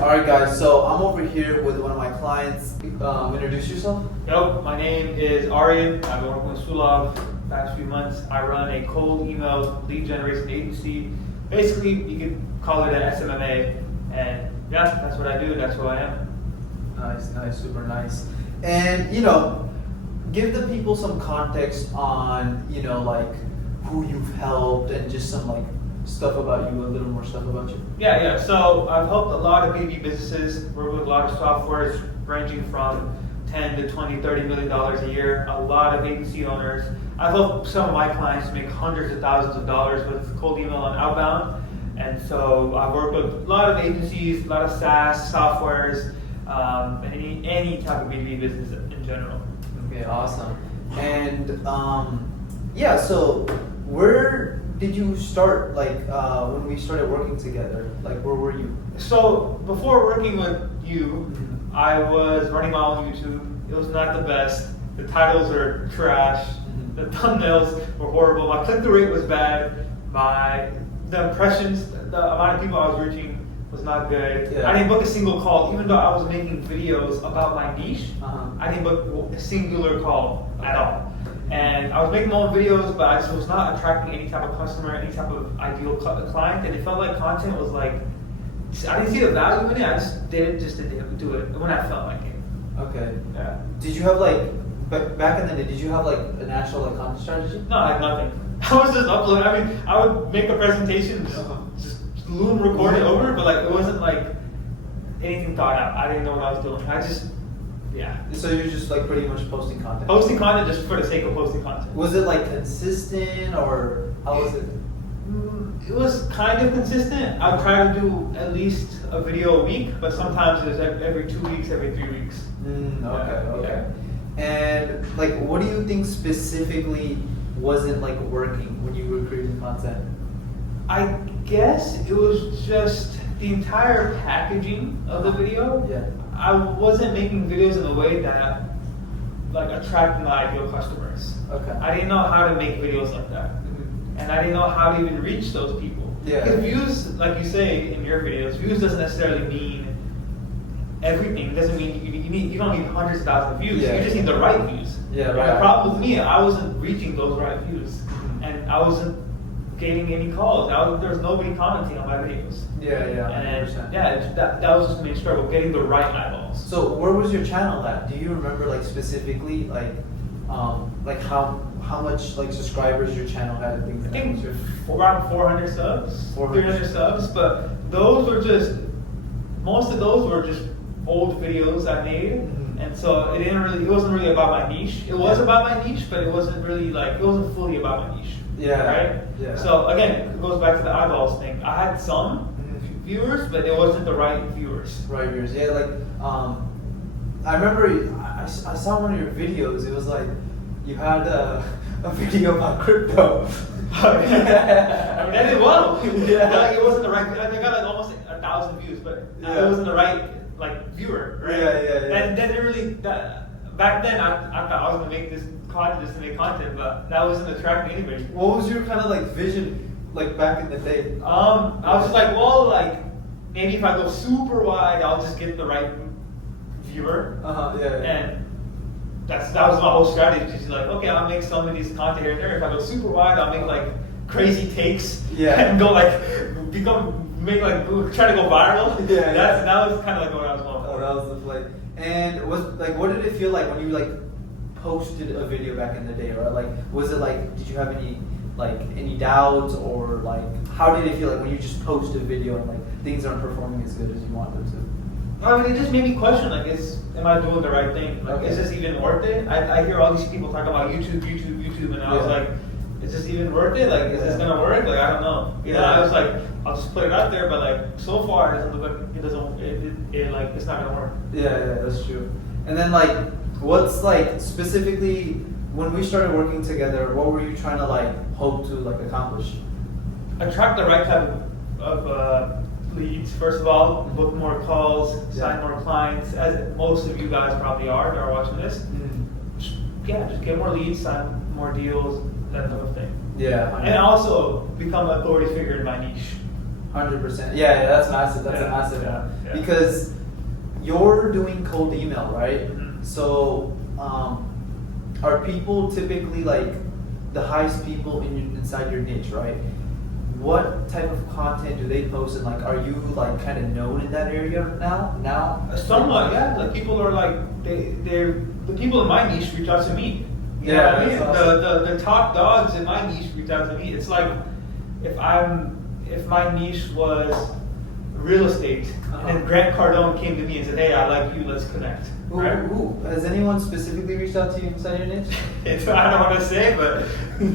Alright guys, so I'm over here with one of my clients. Introduce yourself. Yep, my name is Aryan. I've been working with Sulov the past few months. I run a cold email lead generation agency. Basically, you could call it an SMMA. And yeah, that's what I do. That's who I am. Nice, super nice. And give the people some context on, like who you've helped and just some like stuff about you, a little more stuff about you. Yeah. So I've helped a lot of B2B businesses, work with a lot of softwares ranging from 10 to 20, 30 million dollars a year, a lot of agency owners. I've helped some of my clients make hundreds of thousands of dollars with cold email and outbound. And so I've worked with a lot of agencies, a lot of SaaS softwares, and any type of B2B business in general. Okay, awesome. And so where did you start, when we started working together? Like, where were you? So before working with you, I was running my own YouTube. It was not the best. The titles are trash. The thumbnails were horrible. My click-through rate was bad. The impressions, the amount of people I was reaching was not good. Yeah. I didn't book a single call, even though I was making videos about my niche. I didn't book a singular call at all. And I was making my own videos, but I just was not attracting any type of customer, any type of ideal client. And it felt like content was like, I didn't see the value in it. I just didn't do it when I felt like it. Okay. Yeah. Did you have back in the day, did you have an actual content strategy? No, I had nothing. I was just uploading. I mean, I would make a presentation, just loom record it over, but it wasn't like anything thought out. I didn't know what I was doing. So you're just pretty much posting content? Posting content just for the sake of posting content. Was it consistent, or how was it? It was kind of consistent. I would try to do at least a video a week, but sometimes it was every 2 weeks, every 3 weeks. Okay. And what do you think specifically wasn't working when you were creating content? I guess it was just the entire packaging of the video. Yeah. I wasn't making videos in a way that attracted my ideal customers. Okay. I didn't know how to make videos like that. And I didn't know how to even reach those people. Yeah. Because views, like you say in your videos, views doesn't necessarily mean everything. It doesn't mean you don't need hundreds of thousands of views. Yeah. You just need the right views. Yeah, right. The problem with me, I wasn't reaching those right views. And I wasn't getting any calls. There was nobody commenting on my videos. Yeah, And 100%. that was just the main struggle, getting the right eyeballs. So where was your channel at? Do you remember specifically how much subscribers your channel had and things I like think that? around 400 subs, 400. 300 subs, but most of those were just old videos I made, and so it wasn't really about my niche. It was about my niche, but it wasn't really it wasn't fully about my niche. Yeah. Right? Yeah. So again, it goes back to the eyeballs thing. I had some viewers, but it wasn't the right viewers. Right viewers. Yeah, I remember I saw one of your videos. It was you had a video about crypto. I mean, that did well. Yeah. It wasn't the right. I got almost 1,000 views, but it wasn't the right viewer. Right? Yeah. And then it really back then I thought I was gonna make this content just to make content, but that wasn't attracting anybody. What was your kind of vision back in the day? I was just maybe if I go super wide, I'll just get the right viewer. Yeah. And that was my whole strategy. Just okay, I'll make some of these content here and there. If I go super wide, I'll make crazy takes. Yeah. And go try to go viral. Yeah. That was kind of what I was going for. Oh, that was the play. And what did it feel like when you posted a video back in the day, or was it did you have any doubts, or how did it feel when you just post a video and things aren't performing as good as you want them to? I mean, it just made me question, am I doing the right thing? Is this even worth it? I hear all these people talk about YouTube, and I was is this even worth it? Is this gonna work? I don't know. I was I'll just put it out there, but so far it doesn't look like it's not gonna work. Yeah, that's true. And then what's specifically when we started working together, what were you trying to hope to accomplish? Attract the right type of leads, first of all, book more calls, sign more clients, as most of you guys probably are that are watching this. Just get more leads, sign more deals, that type of thing. Yeah. And also become an authority figure in my niche. 100%. Yeah, that's massive. That's a massive one. Yeah. Because you're doing cold email, right? Mhm. So, are people typically like the highest people inside your niche, right? What type of content do they post, and like, are you like kind of known in that area now? Somewhat, yeah. Like people are like they're the people in my niche reach out to me. You know Yeah, what I mean? that's awesome. The top dogs in my niche reach out to me. It's like if my niche was real estate, and then Grant Cardone came to me and said, "Hey, I like you. Let's connect." Right? Ooh, has anyone specifically reached out to you inside your niche? I don't want to say, but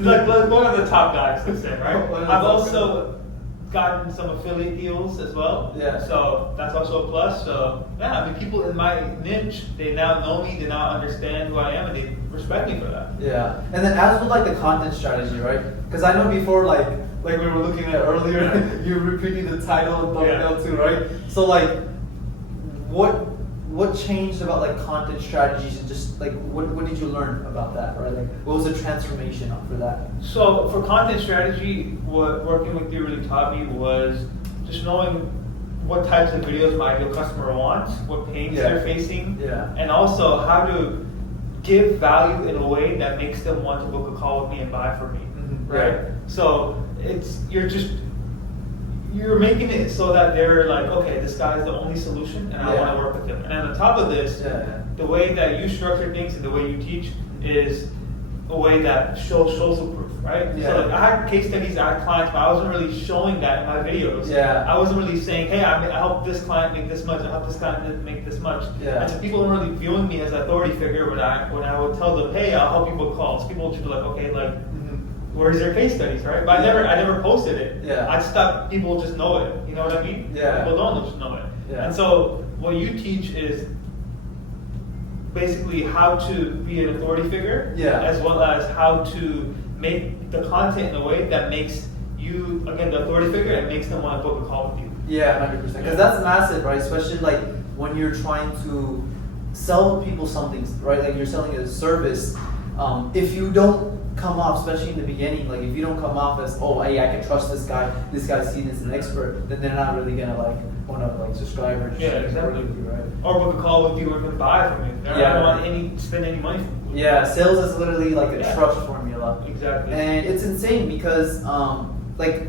like one of the top guys, let's say, right? One of the I've top also gotten some affiliate deals as well. Yeah. So that's also a plus. So yeah, I mean, people in my niche, they now know me, they now understand who I am, and they respect me for that. Yeah, and then as with like the content strategy, right? Because I know before, like we were looking at earlier, you were repeating the title and thumbnail too, right? So like, what changed about like content strategies, and just like what did you learn about that, right? Like, what was the transformation for that? So for content strategy, what working with you really taught me was just knowing what types of videos my ideal customer wants, what pains they're facing, and also how to give value in a way that makes them want to book a call with me and buy from me, right? So you're making it so that they're like, okay, this guy is the only solution, and I want to work with him. And on top of this, the way that you structure things and the way you teach is a way that shows social proof, right? So like, I had case studies, I had clients, but I wasn't really showing that in my videos. I wasn't really saying, hey, I helped this client make this much, I helped this client make this much. And so people weren't really viewing me as an authority figure when I would tell them, hey, I'll help you book calls. People would be like, okay, like, where's your case studies, right? But I never posted it. I just thought people just know it. You know what I mean? People don't just know it. And so what you teach is basically how to be an authority figure, as well as how to make the content in a way that makes you, again, the authority figure, and makes them want to book a call with you. 100%. Because that's massive, right? Especially like when you're trying to sell people something, right? Like you're selling a service. If you don't come off, especially in the beginning, like if you don't come off as, oh, hey, I can trust this guy's seen as an expert, then they're not really gonna like want to like subscribe or just exactly. with you, right? Or book a call with you or even buy from you. They don't want spend any money from you. Sales is literally like a trust formula. Exactly. And it's insane because like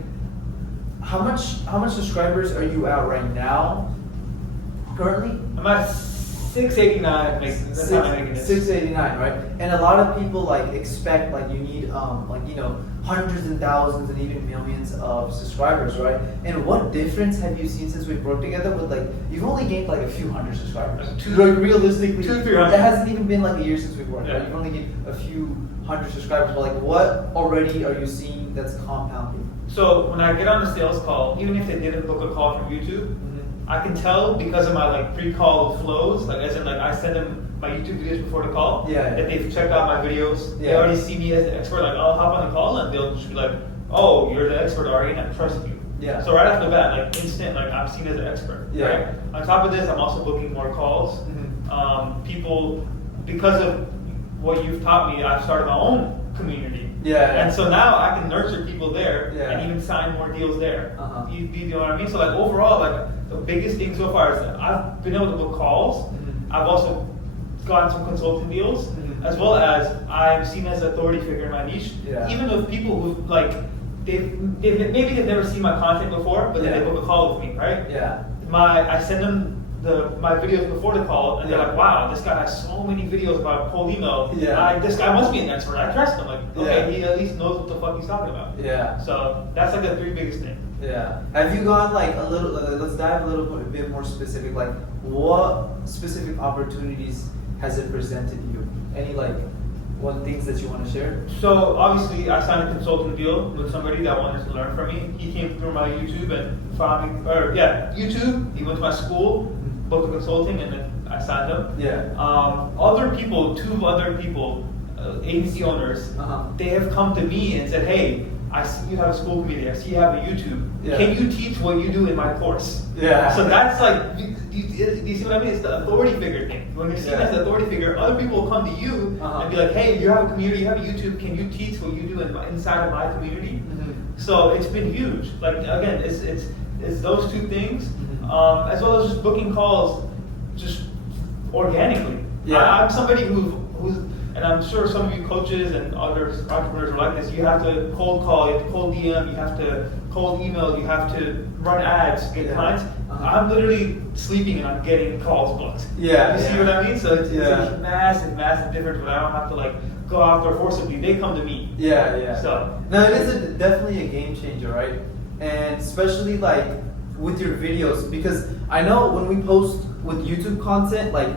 how much subscribers are you at right now? Currently? I'm at 689. That's how I'm making this. 689, right? And a lot of people like expect like you need hundreds and thousands and even millions of subscribers, right? And what difference have you seen since we've worked together? With like you've only gained like a few hundred subscribers. Realistically, 200-300. It hasn't even been like a year since we've worked. Yeah. Right? You've only gained a few hundred subscribers, but like what already are you seeing that's compounding? So when I get on the sales call, even if they didn't book a call from YouTube, I can tell because of my like pre-call flows, like as in like I send them my YouTube videos before the call, that they've checked out my videos. They already see me as the expert. Like I'll hop on the call and they'll just be like, "Oh, you're the expert already, and I trust you." So right off the bat, like instant, like I'm seen as an expert. Right. On top of this, I'm also booking more calls. People, because of what you've taught me, I've started my own community. And so now I can nurture people there and even sign more deals there. You know what I mean? So like overall, like the biggest thing so far is that I've been able to book calls. I've also gotten some consulting deals, as well as I'm seen as an authority figure in my niche. Even with people who like maybe they've never seen my content before, but then they book a call with me, right? I send them my videos before the call, and they're like, "Wow, this guy has so many videos about cold email. This guy must be an expert. I trust him." Like, okay, he at least knows what the fuck he's talking about. So that's like the three biggest things. Have you gone like a little? Let's dive a little bit more specific. Like, what specific opportunities has it presented you? Any like things that you want to share? So obviously, I signed a consulting deal with somebody that wanted to learn from me. He came through my YouTube and found me. YouTube. He went to my school, booked the consulting, and then I signed him. Other people, two other people, agency owners, they have come to me and said, "Hey, I see you have a school community. I see you have a YouTube. Can you teach what you do in my course?" So that's like, do you see what I mean? It's the authority figure thing. When you're seen as the authority figure, other people will come to you and be like, "Hey, you have a community, you have a YouTube. Can you teach what you do inside of my community?" So it's been huge. Like again, it's It's those two things, Mhm. as well as just booking calls, just organically. Yeah. I'm somebody who's, and I'm sure some of you coaches and other entrepreneurs are like this. You have to cold call, you have to cold DM, you have to cold email, you have to run ads, get Yeah. clients. Uh-huh. I'm literally sleeping and I'm getting calls booked. Yeah, You see yeah. what I mean? So it's Yeah. a massive, massive difference, but I don't have to like go out there forcibly. They come to me. Yeah, yeah. So No, it is definitely a game changer, right? And especially like with your videos, because I know when we post with YouTube content, like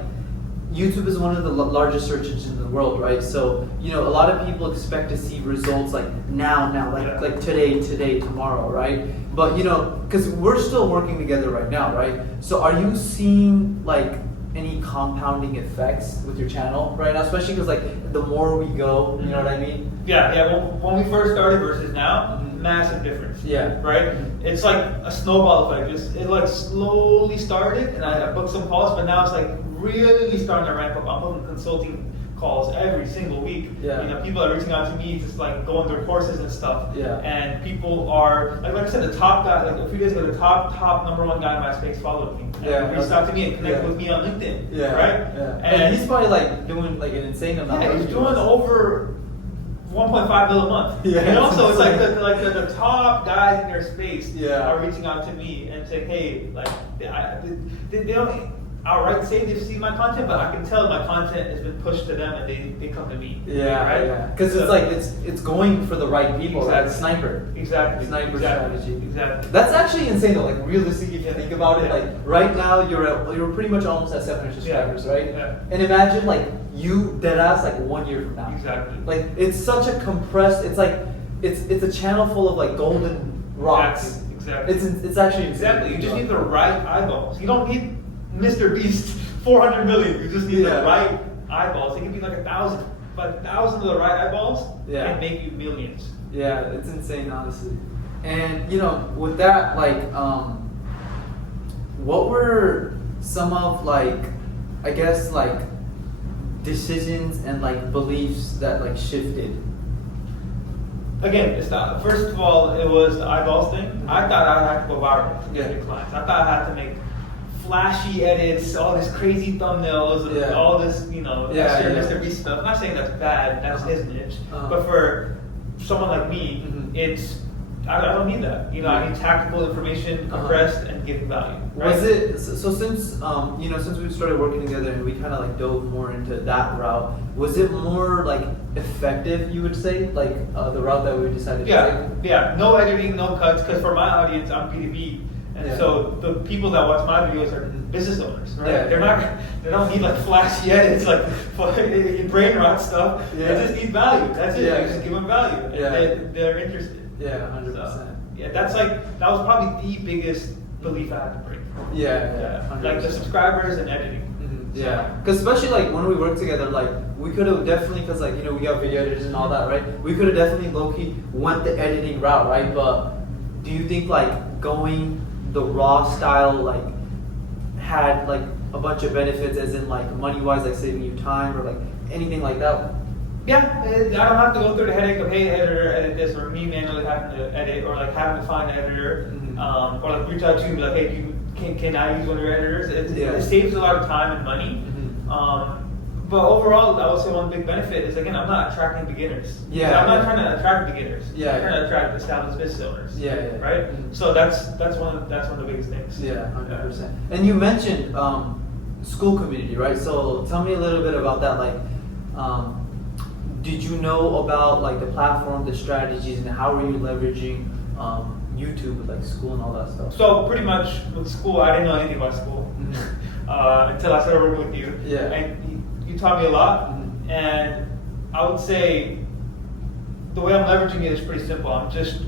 YouTube is one of the largest search engines in the world, right? So a lot of people expect to see results like now, like Yeah. like today, tomorrow, right? But because we're still working together right now, right? So are you seeing like any compounding effects with your channel right now, especially because like the more we go, you know what I mean? yeah. When we first started versus now, Mhm. massive difference. Yeah. Right? It's like a snowball effect. It like slowly started, and I booked some calls, but now it's like really starting to ramp up. I'm booking consulting calls every single week. Yeah. People are reaching out to me, just like going through courses and stuff. Yeah. And people are like I said, the top guy, like a few days ago, the top #1 guy in my space followed me. And Yeah. reached out to me and connected Yeah. with me on LinkedIn. Yeah. Right? Yeah. And he's probably like doing like an insane amount. Yeah, of he's videos. doing over 1.5 mil a month. Yeah, it's So it's like insane. the top guys in their space Yeah. are reaching out to me and saying, hey, like they don't outright say they've seen my content, but I can tell my content has been pushed to them and they come to me. Yeah, right? yeah. Because So- it's like it's going for the right people, right? Exactly. Sniper. Exactly. Sniper exactly. strategy. Exactly. That's actually insane though. Like realistically, if you think about it, Yeah. like right now you're pretty much almost at 700 subscribers, Yeah. right? Yeah. And imagine like you deadass like 1 year from now. Exactly. Like it's such a compressed. It's like it's a channel full of like golden rocks. Exactly. It's actually insane. Exactly. You just need the right eyeballs. You don't need Mr. Beast 400 million. You just need Yeah. the right eyeballs. It can be like 1,000, but 1,000 of the right eyeballs Yeah. can make you millions. Yeah, it's insane, honestly. And with that, like, what were some of like, I guess like, decisions and like beliefs that like shifted? Again, it's not. First of all, it was the eyeballs thing. I thought I had to go viral to get new clients. I thought I had to make flashy edits, all this crazy thumbnails, and Yeah. all this, Yeah. Mr. Beast stuff. I'm not saying that's bad. That's his niche. Uh-huh. But for someone like me, Mhm. I don't need that. I need tactical information, compressed, and giving value. Right? Was it so since since we started working together and we kind of like dove more into that route? Was it more like effective? You would say like the route that we decided to take? Yeah. No editing, no cuts. Because for my audience, I'm B2B, and Yeah. so the people that watch my videos are business owners, right? Yeah. They don't need like flashy edits, like brain rot stuff. Yeah. They just need value. That's it. Yeah. You just give them value, and Yeah. they're interested. Yeah, 100%. So, yeah, that was probably the biggest belief I had to break. Yeah, 100%. Like the subscribers and editing. Mhm. Yeah, because especially like when we worked together, like we could have definitely, because like we got video editors and all that, right? We could have definitely low key went the editing route, right? But do you think like going the raw style like had like a bunch of benefits, as in like money wise, like saving you time or like anything like that? Yeah, I don't have to go through the headache of hey, editor, edit this, or me manually having to edit, or like having to find an editor, Mhm. or like reach out to you and be like, hey, can I use one of your editors? It saves a lot of time and money. Mhm. But overall, I would say one big benefit is again, I'm not attracting beginners. Yeah. I'm not trying to attract beginners. Yeah. I'm trying to attract established business owners. Yeah. Right. Mhm. So that's one of the biggest things. Yeah, 100%. And you mentioned school community, right? So tell me a little bit about that. Like, did you know about like the platform, the strategies, and how are you leveraging YouTube with like school and all that stuff? So pretty much with school, I didn't know anything about school until I started working with you. Yeah. And you taught me a lot, Mhm. and I would say the way I'm leveraging it is pretty simple. I'm just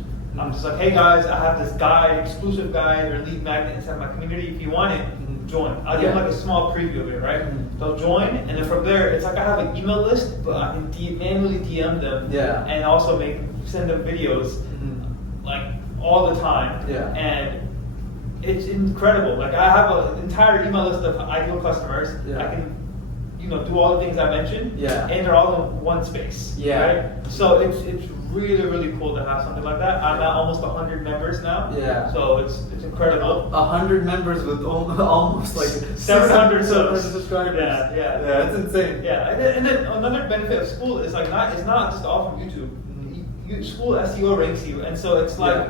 like, hey guys, I have this guide, exclusive guide or lead magnet inside my community. If you want it, Mhm. join. I'll give them Yeah. like a small preview of it, right? Mhm. They'll join, and then from there, it's like I have an email list, but I can manually DM them, Yeah. and also send them videos Mhm. like all the time. Yeah. And it's incredible. Like I have an entire email list of ideal customers. Yeah. I can do all the things I mentioned, Yeah. and they're all in one space. Yeah. Right? So it's really, really cool to have something like that. I'm at almost 100 members now. Yeah. So it's incredible. 100 members with almost like 700 subscribers. Yeah, yeah. Yeah, it's insane. Yeah, and then another benefit of school is like it's not just all from YouTube. School SEO ranks you, and so it's like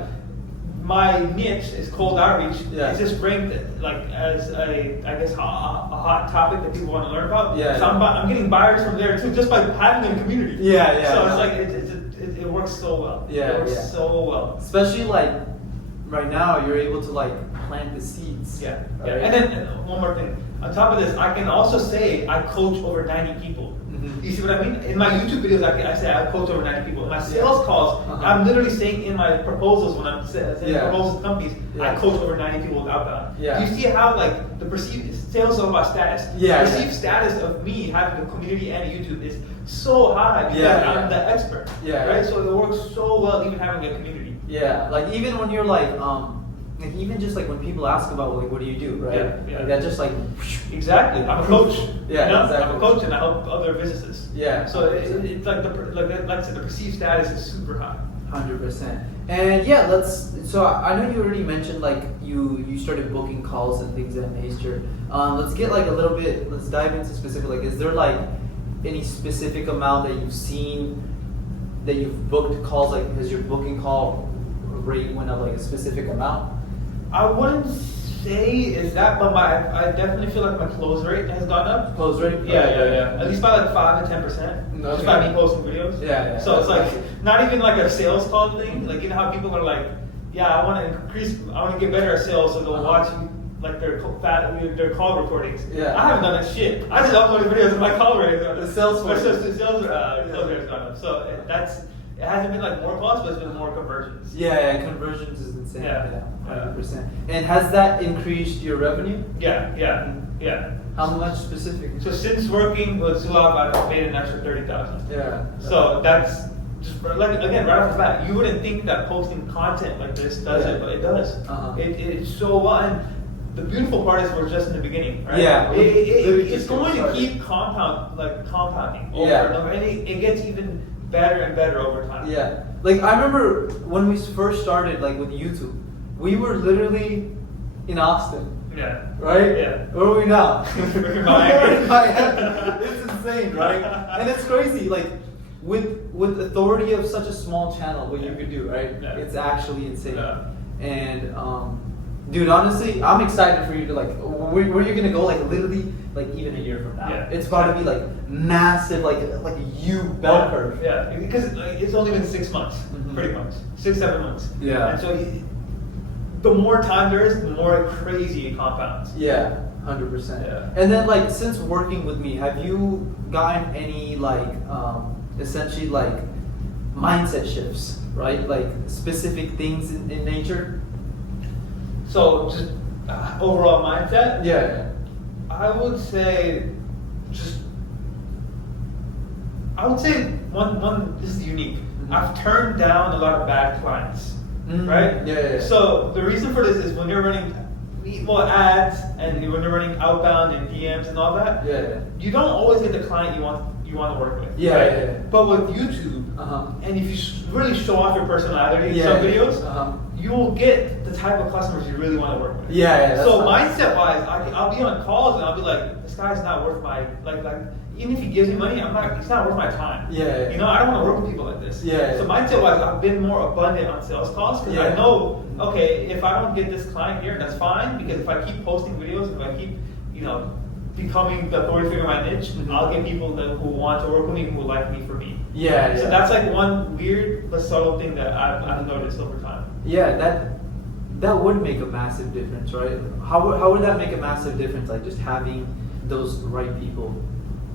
my niche is cold outreach. Yeah. It's just ranked like as a hot topic that people want to learn about. Yeah. So I'm getting buyers from there too, just by having a community. Yeah, yeah. So it's like it works so well. Yeah, it works yeah. so well. Especially like right now, you're able to like plant the seeds. Yeah, right? yeah. And then one more thing. On top of this, I can also say I coach over 90 people. Mhm. You see what I mean? In my YouTube videos, I say I coach over 90 people. In my sales calls, Uh-huh. I'm literally saying in my proposals when I'm sending proposals to companies, I Yeah. coach over 90 people with outbound. Yeah. Do you see how like the perceived sales is all about status? Yeah, The perceived status of me having a community and YouTube is so high because Yeah, I'm yeah. the expert. Yeah, Right? yeah. So it works so well even having a community. Yeah, like even when you're like even just like when people ask about like what do you do, right? Yeah, yeah. Like that just like Exactly. I'm a coach. Yeah, You know? exactly. I'm a coach and I help other businesses. Yeah. So it's like like I said, the perceived status is super high. 100%. And yeah, so I know you already mentioned like you started booking calls and things of that nature. Let's get like let's dive into specific, like is there like any specific amount that you've seen that you've booked calls, like has your booking call rate went up like a specific amount? I wouldn't say is that, but I definitely feel like my close rate has gone up. Close rate? Yeah. At least by like 5 to 10%. Just by me posting videos. Yeah. So it's like not even like a sales call thing. Like how people are like, I want to get better at sales, so they'll watch like their call recordings. Yeah. I haven't done that shit. I just uploaded videos and my call rate is The sales my force. sales rate has gone up. So it hasn't been like more calls, but it's been more conversions. Yeah, conversions is insane. Yeah. 100%. And has that increased your revenue? Yeah. How much specifically? So since working with Zulab, I've made an extra 30,000. Yeah. So that's just like again right off the bat, you wouldn't think that posting content like this does it, but it does. Uh-huh. It's so well. And the beautiful part is we're just in the beginning, right? Yeah. It's going to keep compounding over and over, and it gets even better and better over time. Yeah. Like I remember when we first started like with YouTube, we were literally in Austin. Yeah. Right? Yeah. Where are we now? We're in Miami. Miami. It's insane, right? And it's crazy, like with authority of such a small channel, what you could do, right? Yeah. It's actually insane. Yeah. And dude, honestly, I'm excited for you to like where you're gonna go, like literally, like even a year from now. Yeah. It's about to be like massive, like a U bell curve. Yeah, because it's only been 6 months, pretty much 6-7 months. Yeah. And so the more time there is, the more crazy it compounds. Yeah, 100%. Yeah. And then like since working with me, have you gotten any like essentially like mindset shifts, right? Like specific things in nature? So just overall mindset. Yeah. I would say one. This is unique. I've turned down a lot of bad clients, right? Yeah. So the reason for this is when you're running ads and when you're running outbound and DMs and all that. Yeah. You don't always get the client you want to work with. Yeah, right? yeah. But with YouTube, and if you really show off your personality in some videos, you will get the type of customers you really want to work with. Yeah. So mindset wise, I'll be on calls and I'll be like, this guy's not worth my like. Even if he gives me money, it's not worth my time. Yeah. You know, I don't want to work with people like this. Yeah. So mindset wise, I've been more abundant on sales calls because I know, okay, if I don't get this client here, that's fine, because if I keep posting videos, if I keep, becoming the authority figure in my niche, I'll get people who want to work with me, who like me for me. Yeah. So that's like one weird but subtle thing that I've noticed over time. Yeah, that would make a massive difference, right? How would that make a massive difference? Like just having those right people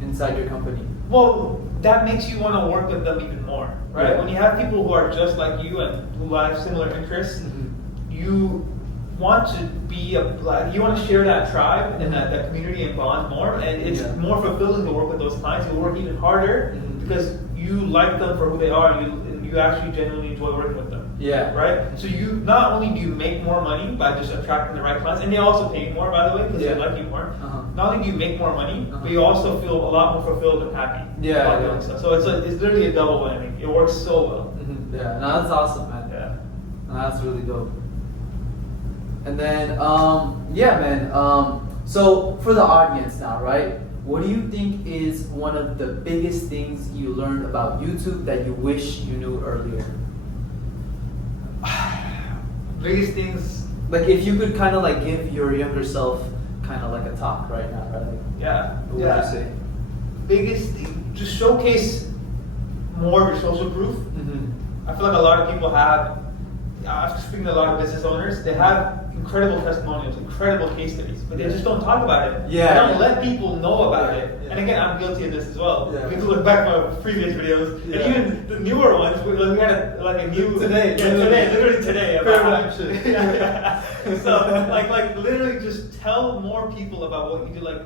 inside your company. Well, that makes you want to work with them even more, right? Yeah. When you have people who are just like you and who have similar interests, you want to you want to share that tribe and that community and bond more, and it's more fulfilling to work with those clients. You work even harder because you like them for who they are, and you actually genuinely enjoy working with them. Yeah. Right? So you not only do you make more money by just attracting the right clients, and they also pay you more, by the way, because Yeah. they like you more. Uh-huh. Not only do you make more money, Uh-huh. but you also feel a lot more fulfilled and happy Yeah, about yeah. doing stuff. So it's literally a double whammy. It works so well. Yeah, no, that's awesome, man. Yeah. No, that's really dope. And then, yeah, man. So for the audience now, right? What do you think is one of the biggest things you learned about YouTube that you wish you knew earlier? Biggest things. Like if you could kind of like give your younger self kind of like a talk right now, right? Like, Yeah. what yeah. would you say? Biggest thing, just showcase more of your social proof. I feel like a lot of people have, after speaking to a lot of business owners, they have incredible testimonials, incredible case studies, but they just don't talk about it. Yeah. They don't let people know about Yeah, it. yeah. And again, I'm guilty of this as well. Yeah. If you look back at my previous videos, Yeah. and even the newer ones, we had a new Today. literally today. Paradigm shift. Yeah. So like literally just tell more people about what you do. Like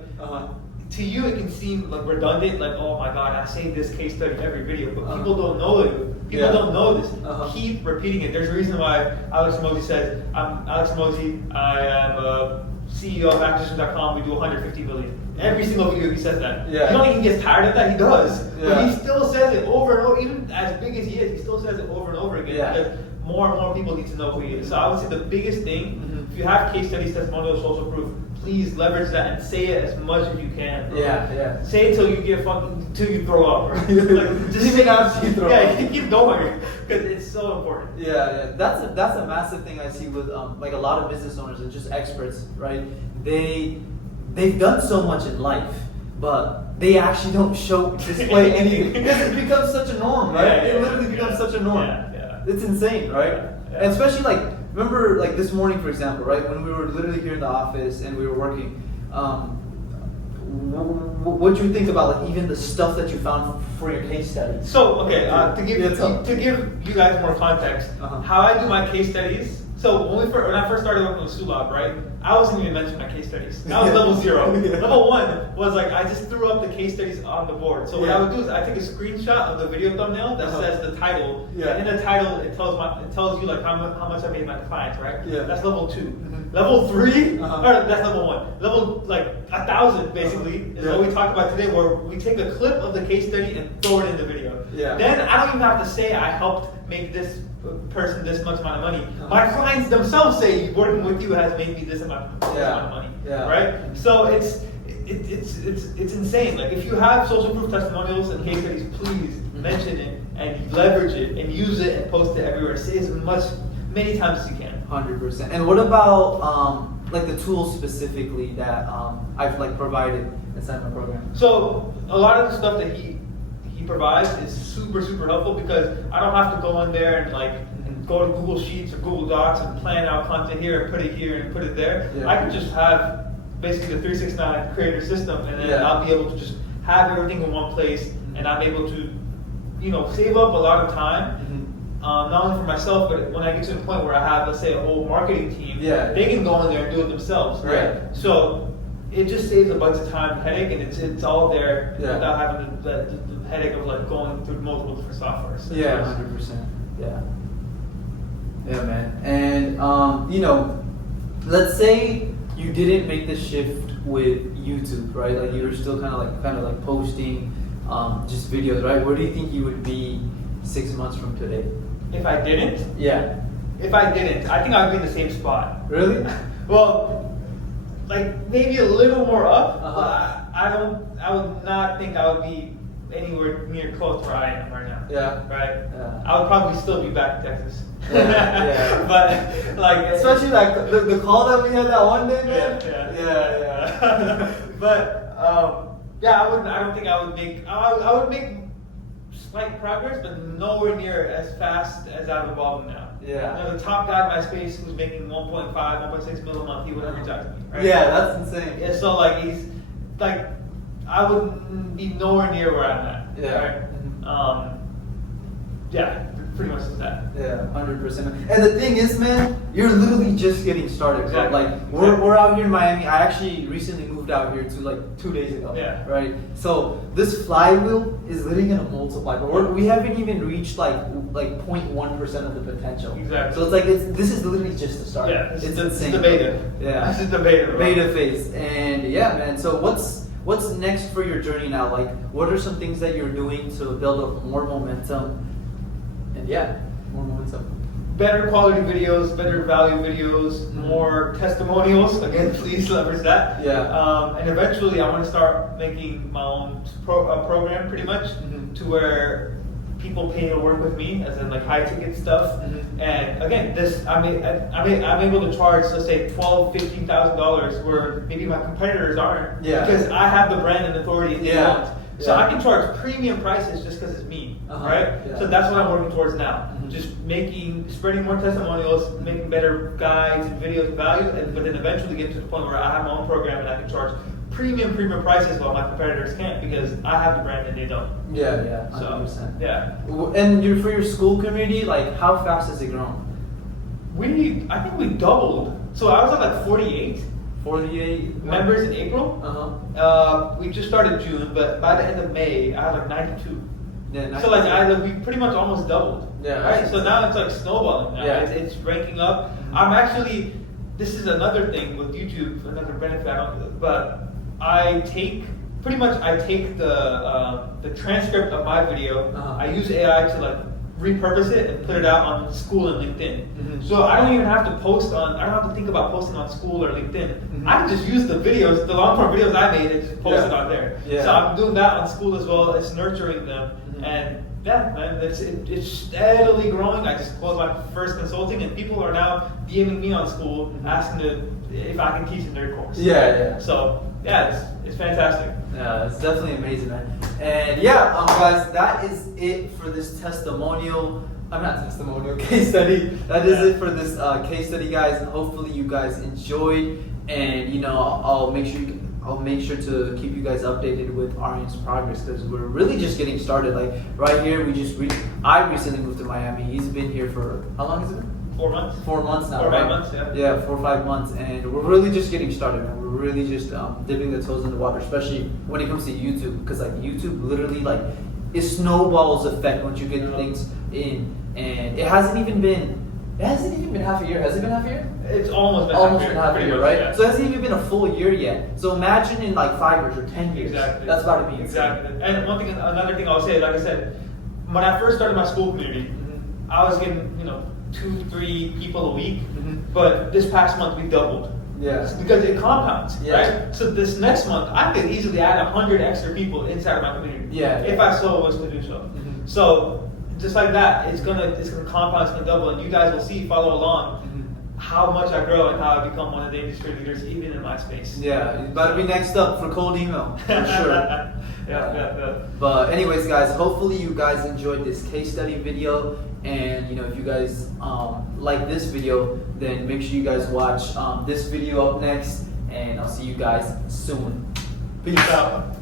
to you, it can seem like redundant, like, oh my god, I say this case study in every video, but people don't know it. People Yeah. don't know this. Uh-huh. Keep repeating it. There's a reason why Alex Mosey says, I'm Alex Mosey, I am a CEO of acquisition.com, we do 150 billion. Every single video he says that. Yeah. You don't think he gets tired of that? He does. Yeah. But he still says it over and over, even as big as he is, he still says it over and over again Yeah. because more and more people need to know who he is. So I would say the biggest thing, if you have case studies, testimonials, social proof, please leverage that and say it as much as you can. Bro. Yeah. Say it till you get fucking, till you throw up, bro. Like, Just even after you throw up. Yeah, keep going because it's so important. Yeah. That's a massive thing I see with like a lot of business owners and just experts, right? They've done so much in life, but they actually don't display anything because it becomes such a norm, right? Yeah, It literally becomes such a norm. Yeah. It's insane, right? Yeah. And especially like remember like this morning, for example, right? When we were literally here in the office and we were working. What do you think about like even the stuff that you found for your case studies? So okay, to give Yeah, to give you guys more context, how I do my case studies. So when I first started working with Sulab, right, I wasn't even mentioning my case studies. That was level 0. Yeah. Level 1 was like I just threw up the case studies on the board. So what I would do is I take a screenshot of the video thumbnail that says the title. Yeah. And in the title it tells you like how much I made my clients, right? Yeah. That's level 2. Level 3, or that's level 1. Level like 1,000 basically is what we talked about today, where we take a clip of the case study and throw it in the video. Yeah. Then I don't even have to say I helped make this person this much amount of money. My clients themselves say working with you has made me this amount of money. Yeah. Right? So it's insane. Like if you have social proof testimonials and case studies, please mention it and leverage it and use it and post it everywhere. Say as many times as you can. 100%. And what about like the tools specifically that I've like provided inside my program? So a lot of the stuff that he provides is super helpful because I don't have to go in there and like go to Google Sheets or Google Docs and plan out content here and put it here and put it there. Yeah. I can just have basically the 369 creator system, and then I'll be able to just have everything in one place, and I'm able to, save up a lot of time. Not only for myself, but when I get to the point where I have, let's say, a whole marketing team, they can go in there and do it themselves, right? Yeah. So it just saves a bunch of time and headache, and it's all there without having the headache of like going through multiple different softwares. So 100%. Yeah, man. And let's say you didn't make the shift with YouTube, right? Like you were still kind of like posting just videos, right? Where do you think you would be 6 months from today? If I didn't, I think I would be in the same spot. Really? Well, like maybe a little more up. But I would not think I would be anywhere near close to where I am right now. Yeah. Right. Yeah. I would probably still be back in Texas. Yeah. But like, especially like the call that we had that one day, man. Yeah. But I don't think I would make. I would make slight progress, but nowhere near as fast as I've evolved now. Yeah. The top guy in my space who's making 1.5, 1.6 million a month, he would have reached out to me. Right? Yeah, that's insane. Yeah, so like he's like, I would be nowhere near where I'm at. Yeah. Right? pretty much is that. Yeah, 100%. And the thing is, man, you're literally just getting started. Bro. Exactly. Like we're out here in Miami. I actually recently moved out here to like 2 days ago. Yeah. Right. So this flywheel is literally gonna multiply. But we haven't even reached like 0.1% of the potential. Exactly. So it's like this is literally just the start. Yeah, it's this insane. is the beta. Yeah. This is the beta. Bro. Beta phase. And yeah, man. So what's next for your journey now? Like, what are some things that you're doing to build up more momentum? And yeah, more momentum. Better quality videos, better value videos, more testimonials. Again, please leverage that. Yeah. And eventually, I want to start making my own program, pretty much, to where people pay to work with me, as in like high ticket stuff. And again, I'm able to charge, let's say, $12,000, $15,000, where maybe my competitors aren't, because I have the brand and authority in the account. So I can charge premium prices just because it's me, right? Yeah. So that's what I'm working towards now. Just spreading more testimonials, making better guides and videos of value, but then eventually get to the point where I have my own program and I can charge premium prices while my competitors can't, because I have the brand and they don't. Yeah, 100%. So, yeah. And for your school community, like how fast has it grown? I think we doubled. So I was at like 48 members in April. We just started June, but by the end of May, I had like 92. Yeah, 92. So we pretty much almost doubled. Yeah. Right. So now it's like snowballing. Now. Yeah. It's ranking up. This is another thing with YouTube, another benefit. But I take the transcript of my video. I use AI to like repurpose it and put it out on school and LinkedIn. So I don't even have to I don't have to think about posting on school or LinkedIn. I can just use the videos, the long form videos I made, and just post it on there. Yeah. So I'm doing that on school as well. It's nurturing them. And yeah, man, it's steadily growing. I just closed my first consulting, and people are now DMing me on school asking if I can teach in their course. Yeah. So yeah, it's fantastic. Yeah, it's definitely amazing, man. And yeah, guys, that is it for this case study. That is it for this case study, guys. And hopefully you guys enjoyed. And I'll make sure to keep you guys updated with Aryan's progress, because we're really just getting started. Like right here, I recently moved to Miami. He's been here for how long has it been? 4 months. 4 months now. 4 or 5 right? months, yeah. Yeah, 4 or 5 months, and we're really just getting started, man. We're really just dipping the toes in the water, especially when it comes to YouTube, because like YouTube literally it snowballs effect once you get things in, and it hasn't even been half a year. Has it been half a year? It's almost been half a year, much, right? Yeah. So it hasn't even been a full year yet. So imagine in like 5 years or 10 years. Exactly. That's about to be insane. Exactly. And another thing I'll say, like I said, when I first started my school community, I was getting 2-3 people a week, but this past month we doubled. Yeah. Because it compounds, Yeah. right? So this next month I could easily add 100 extra people inside of my community. Yeah. If I so was to do so. So just like that, it's gonna compound, it's gonna double, and you guys will follow along how much I grow and how I become one of the industry leaders, even in my space. Yeah, it's about to be next up for cold email, for sure. Yeah. But anyways, guys, hopefully you guys enjoyed this case study video, and if you guys like this video, then make sure you guys watch this video up next, and I'll see you guys soon. Peace out.